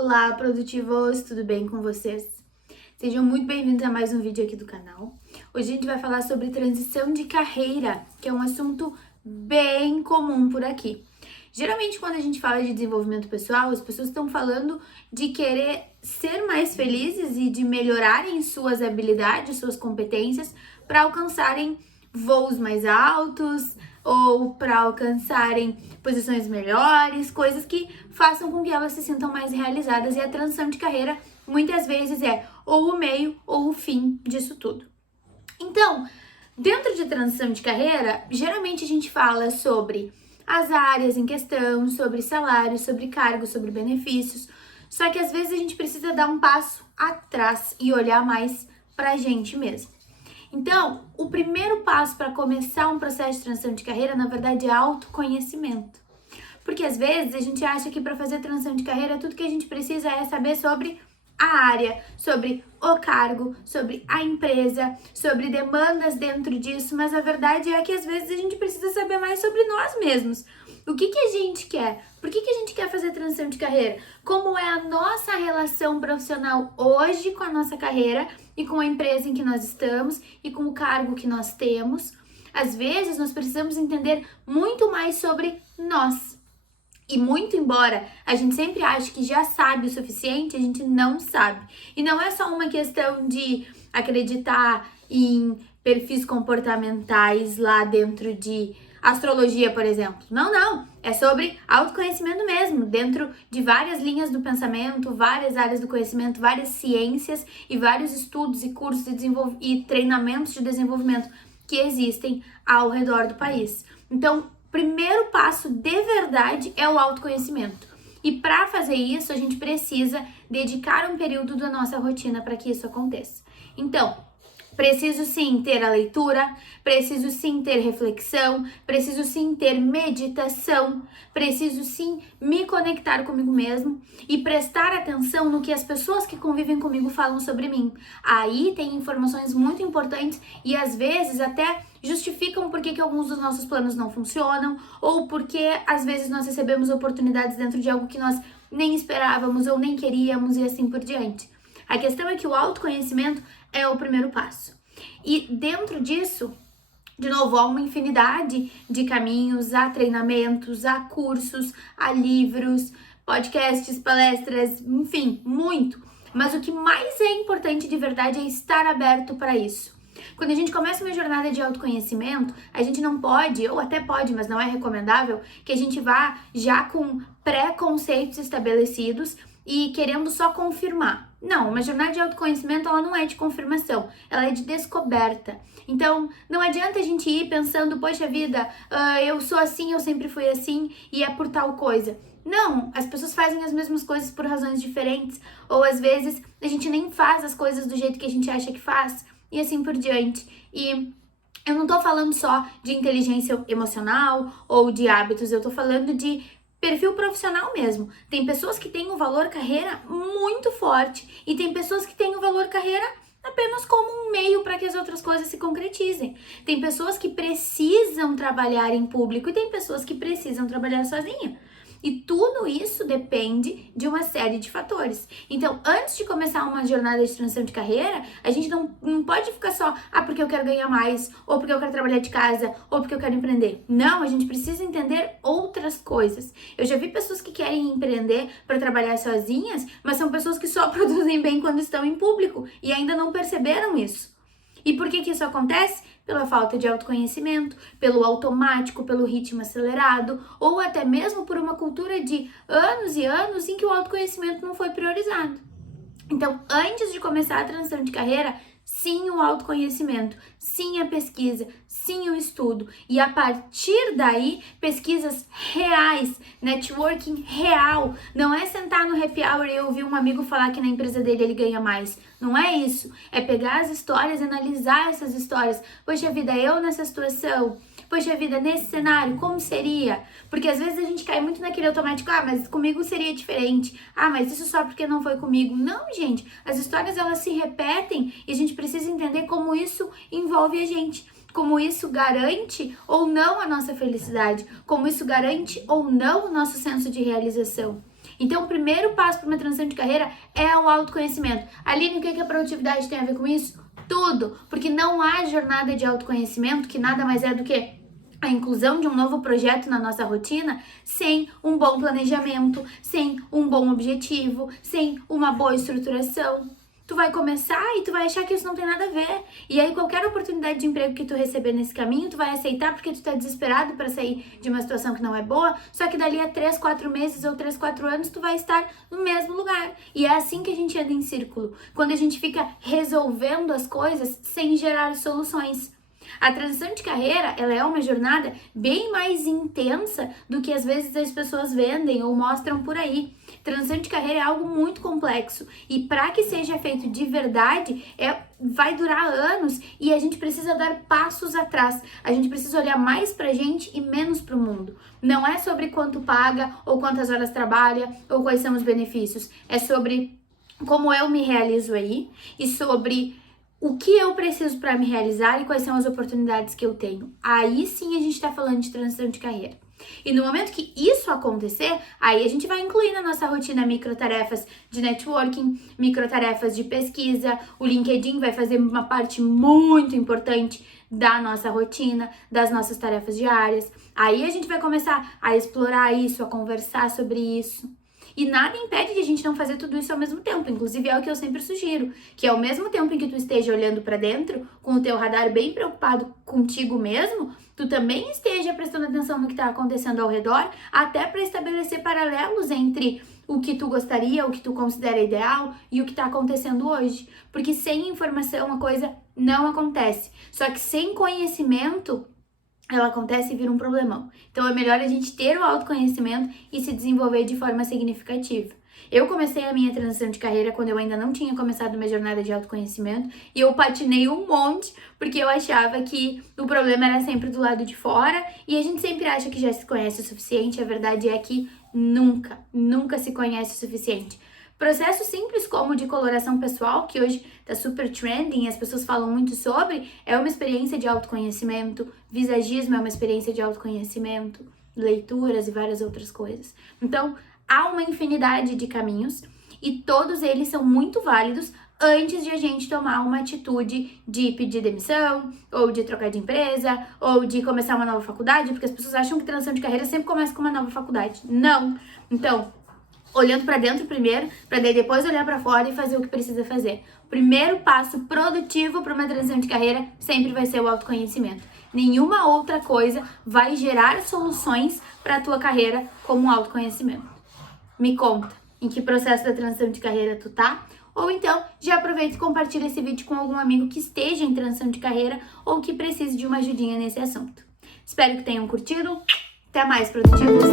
Olá, produtivos! Tudo bem com vocês? Sejam muito bem-vindos a mais um vídeo aqui do canal. Hoje a gente vai falar sobre transição de carreira, que é um assunto bem comum por aqui. Geralmente, quando a gente fala de desenvolvimento pessoal, as pessoas estão falando de querer ser mais felizes e de melhorarem suas habilidades, suas competências para alcançarem voos mais altos ou para alcançarem posições melhores, coisas que façam com que elas se sintam mais realizadas, e a transição de carreira muitas vezes é ou o meio ou o fim disso tudo. Então, dentro de transição de carreira, geralmente a gente fala sobre as áreas em questão, sobre salário, sobre cargo, sobre benefícios, só que às vezes a gente precisa dar um passo atrás e olhar mais pra gente mesmo. Então, o primeiro passo para começar um processo de transição de carreira, na verdade, é autoconhecimento. Porque às vezes a gente acha que para fazer transição de carreira, tudo que a gente precisa é saber sobre a área, sobre o cargo, sobre a empresa, sobre demandas dentro disso, mas a verdade é que às vezes a gente precisa saber mais sobre nós mesmos. O que a gente quer? Por que a gente quer fazer transição de carreira? Como é a nossa relação profissional hoje com a nossa carreira e com a empresa em que nós estamos e com o cargo que nós temos? Às vezes nós precisamos entender muito mais sobre nós. E muito embora a gente sempre ache que já sabe o suficiente, a gente não sabe. E não é só uma questão de acreditar em perfis comportamentais lá dentro de astrologia, por exemplo. Não. É sobre autoconhecimento mesmo, dentro de várias linhas do pensamento, várias áreas do conhecimento, várias ciências e vários estudos e cursos e treinamentos de desenvolvimento que existem ao redor do país. Então, primeiro passo de verdade é o autoconhecimento. E para fazer isso, a gente precisa dedicar um período da nossa rotina para que isso aconteça. Então, preciso sim ter a leitura, preciso sim ter reflexão, preciso sim ter meditação, preciso sim me conectar comigo mesmo e prestar atenção no que as pessoas que convivem comigo falam sobre mim. Aí tem informações muito importantes e às vezes até justificam por que alguns dos nossos planos não funcionam, ou porque às vezes nós recebemos oportunidades dentro de algo que nós nem esperávamos ou nem queríamos e assim por diante. A questão é que o autoconhecimento é o primeiro passo. E dentro disso, de novo, há uma infinidade de caminhos, há treinamentos, há cursos, há livros, podcasts, palestras, enfim, muito. Mas o que mais é importante de verdade é estar aberto para isso. Quando a gente começa uma jornada de autoconhecimento, a gente não pode, ou até pode, mas não é recomendável, que a gente vá já com pré-conceitos estabelecidos e querendo só confirmar. Não, uma jornada de autoconhecimento, ela não é de confirmação, ela é de descoberta. Então, não adianta a gente ir pensando, poxa vida, eu sou assim, eu sempre fui assim e é por tal coisa. Não, as pessoas fazem as mesmas coisas por razões diferentes, ou às vezes a gente nem faz as coisas do jeito que a gente acha que faz, e assim por diante. E eu não tô falando só de inteligência emocional ou de hábitos, eu tô falando de perfil profissional mesmo. Tem pessoas que têm um valor carreira muito forte e tem pessoas que têm um valor carreira apenas como um meio para que as outras coisas se concretizem. Tem pessoas que precisam trabalhar em público e tem pessoas que precisam trabalhar sozinha. E tudo isso depende de uma série de fatores. Então, antes de começar uma jornada de transição de carreira, a gente não pode ficar só, porque eu quero ganhar mais, ou porque eu quero trabalhar de casa, ou porque eu quero empreender. Não, a gente precisa entender outras coisas. Eu já vi pessoas que querem empreender para trabalhar sozinhas, mas são pessoas que só produzem bem quando estão em público e ainda não perceberam isso. E por que isso acontece? Pela falta de autoconhecimento, pelo automático, pelo ritmo acelerado, ou até mesmo por uma cultura de anos e anos em que o autoconhecimento não foi priorizado. Então, antes de começar a transição de carreira, sim o autoconhecimento, sim a pesquisa, sim o estudo. E a partir daí, pesquisas reais, networking real. Não é sentar no happy hour e ouvir um amigo falar que na empresa dele ele ganha mais. Não é isso. É pegar as histórias, analisar essas histórias. Poxa vida, eu nessa situação... Poxa vida, nesse cenário, como seria? Porque às vezes a gente cai muito naquele automático, mas comigo seria diferente. Mas isso só porque não foi comigo. Não, gente, as histórias elas se repetem e a gente precisa entender como isso envolve a gente. como isso garante ou não a nossa felicidade, como isso garante ou não o nosso senso de realização. Então, o primeiro passo para uma transição de carreira é o autoconhecimento. Aline, o que a produtividade tem a ver com isso? Tudo, porque não há jornada de autoconhecimento, que nada mais é do que a inclusão de um novo projeto na nossa rotina, sem um bom planejamento, sem um bom objetivo, sem uma boa estruturação. Tu vai começar e tu vai achar que isso não tem nada a ver. E aí qualquer oportunidade de emprego que tu receber nesse caminho, tu vai aceitar porque tu tá desesperado para sair de uma situação que não é boa, só que dali a 3, 4 meses ou 3, 4 anos tu vai estar no mesmo lugar. E é assim que a gente anda em círculo, quando a gente fica resolvendo as coisas sem gerar soluções. A transição de carreira, ela é uma jornada bem mais intensa do que às vezes as pessoas vendem ou mostram por aí. Transição de carreira é algo muito complexo e para que seja feito de verdade, vai durar anos e a gente precisa dar passos atrás. A gente precisa olhar mais pra gente e menos pro mundo. Não é sobre quanto paga ou quantas horas trabalha ou quais são os benefícios. É sobre como eu me realizo aí e sobre o que eu preciso para me realizar e quais são as oportunidades que eu tenho. Aí sim a gente está falando de transição de carreira. E no momento que isso acontecer, aí a gente vai incluir na nossa rotina microtarefas de networking, microtarefas de pesquisa. O LinkedIn vai fazer uma parte muito importante da nossa rotina, das nossas tarefas diárias. Aí a gente vai começar a explorar isso, a conversar sobre isso. E nada impede de a gente não fazer tudo isso ao mesmo tempo. Inclusive é o que eu sempre sugiro, que ao mesmo tempo em que tu esteja olhando para dentro, com o teu radar bem preocupado contigo mesmo, tu também esteja prestando atenção no que está acontecendo ao redor, até para estabelecer paralelos entre o que tu gostaria, o que tu considera ideal e o que está acontecendo hoje. Porque sem informação a coisa não acontece. Só que sem conhecimento ela acontece e vira um problemão. Então é melhor a gente ter o autoconhecimento e se desenvolver de forma significativa. Eu comecei a minha transição de carreira quando eu ainda não tinha começado uma jornada de autoconhecimento e eu patinei um monte porque eu achava que o problema era sempre do lado de fora e a gente sempre acha que já se conhece o suficiente. A verdade é que nunca se conhece o suficiente. Processo simples como de coloração pessoal, que hoje tá super trending e as pessoas falam muito sobre, é uma experiência de autoconhecimento. Visagismo é uma experiência de autoconhecimento, leituras e várias outras coisas. Então, há uma infinidade de caminhos e todos eles são muito válidos antes de a gente tomar uma atitude de pedir demissão, ou de trocar de empresa, ou de começar uma nova faculdade, porque as pessoas acham que transição de carreira sempre começa com uma nova faculdade. Não! Então, olhando para dentro primeiro, para depois olhar para fora e fazer o que precisa fazer. O primeiro passo produtivo para uma transição de carreira sempre vai ser o autoconhecimento. Nenhuma outra coisa vai gerar soluções para a tua carreira como o autoconhecimento. Me conta em que processo da transição de carreira tu tá? Ou então, já aproveita e compartilha esse vídeo com algum amigo que esteja em transição de carreira ou que precise de uma ajudinha nesse assunto. Espero que tenham curtido. Até mais, produtivos!